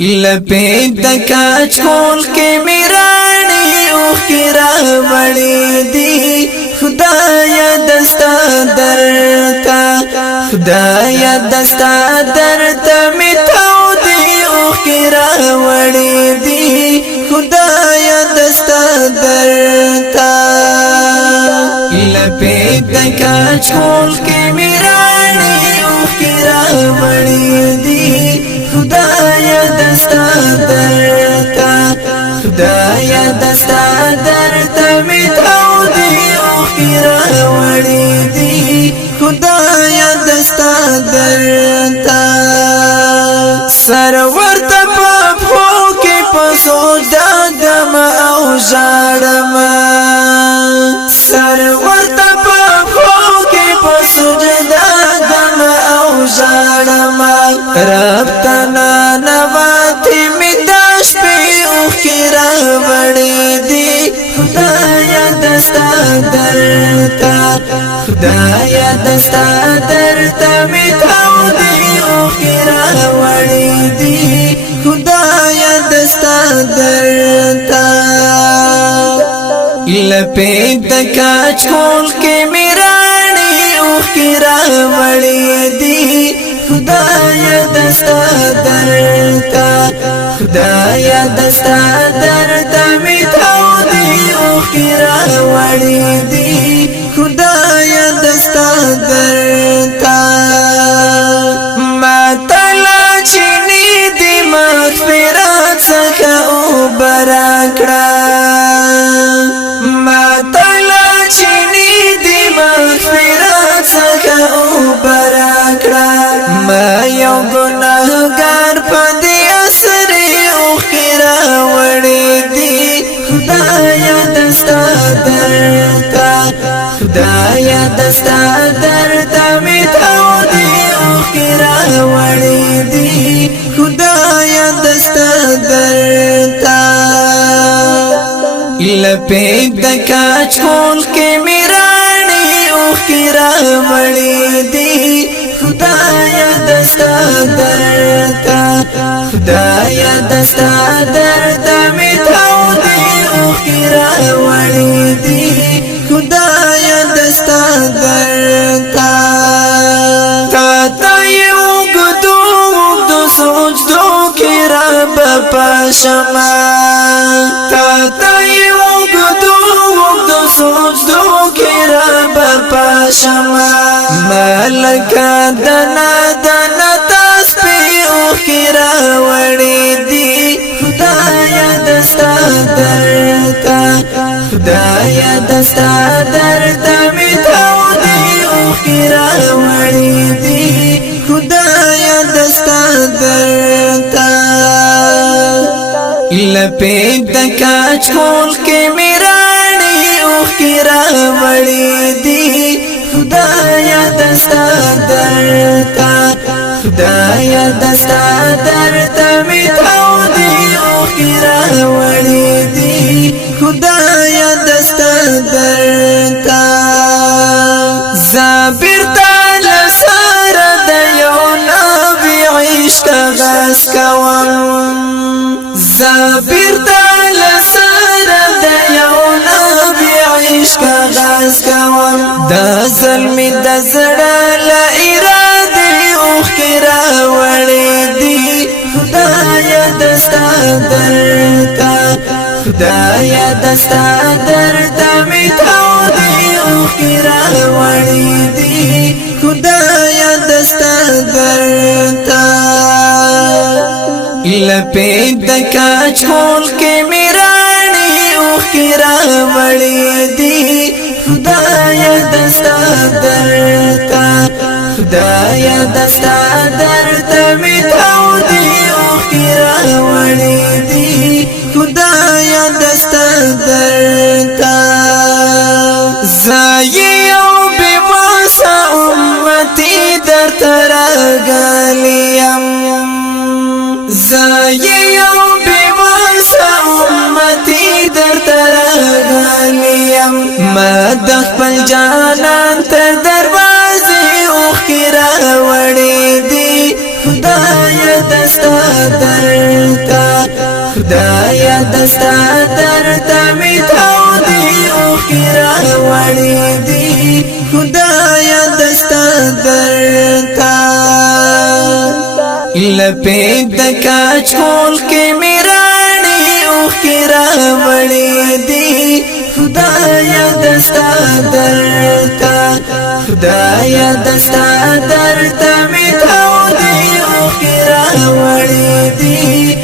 لپی دکاچ کول کې میرانی اوخ کی راوړې دی خدایا دستا درتا خدایا دستا درتا میتاو دی اوخ کی راوړې دی خدایا دستا درتا لپی دکاچ کول کې میرانی اوخ کی راوړې دی خدایا دستا درتا خدایا دستا درتا میتاو دی اوخی راوڑی دی خدایا دستا درتا سرور تا پاپو کی پسوچ دادم او جاڑم سرور تا پاپو کی پسوچ دادم او جاڑم رب تنا نواتی می داش پی اوخی راوڑی دی خدایا دستا درتا خدایا دستا درتا می تاو دی اوخی راوڑی دی خدایا دستا درتا لپی دکاچ کول کے میرانی اوخی راوڑی دی خدایا دستا درتا خدایا دستا درتا میتاو دی اوخی راوڑی دی خدایا دستا درتا ما تلا چینی دی مغفرات سکا او براکڑا ما تلا چینی دی مغفرات سکا او براکڑا ما یو گناہگار پدی اثری اوخی راوڑی دی خدایا دستا درتا خدایا دستا درتا میتاو دی اوخی راوڑی دی خدایا دستا درتا لپی دکاچ کول کے میرانی اوخی راوڑی دی خدایا دستا درتا خدایا دستا درتا میتاو دی اوخی راوڑی دی خدایا دستا درتا تا یو گدو سوچدو کی رب پاشما تا یو گدو سوچدو کی رب پاشما ملکا دنا دنا تاس پی اوخی راوڑی دی خدایا دستا درتا خدایا دستا درتا میتاو دی اوخی راوڑی دی خدایا دستا درتا لپی دکاچ کول کے میرانی اوخی راوڑی دی خدایا دستا درتا خدایا دستا درتا میتاو دی اوخی راوڑی دی خدایا دستا درتا زابر تال سار دیو نبی عشق غاز کوام زابر تال سار دیو نبی عشق غاز کوام دا ظلمی دا زڑا لا ارادی اوخی راوڑی دی خدایا دستا درتا خدایا دستا درتا میتاو دی اوخی راوڑی دی خدایا دستا درتا لپی دکاچ کول کے میرانی اوخی راوڑی دی خدایا دستا درتا خدایا دستا درتا میتاو دی اوخی راوڑی دی خدایا دستا درتا زایو بیواسا امتی در تراغالیم زایو بیواسا امتی در تراغالیم ما دخپل جانان تر دروازی اوخی راوڑی دی خدایا دستا در خدایا دستا درته می تودې اوښکې راوړې دي خدایا دستا درته لپې د کاج کول کې میرانی اوښکې راوړې دي خدایا دستا درته خدایا دستا درته می تودې اوښکې راوړې دي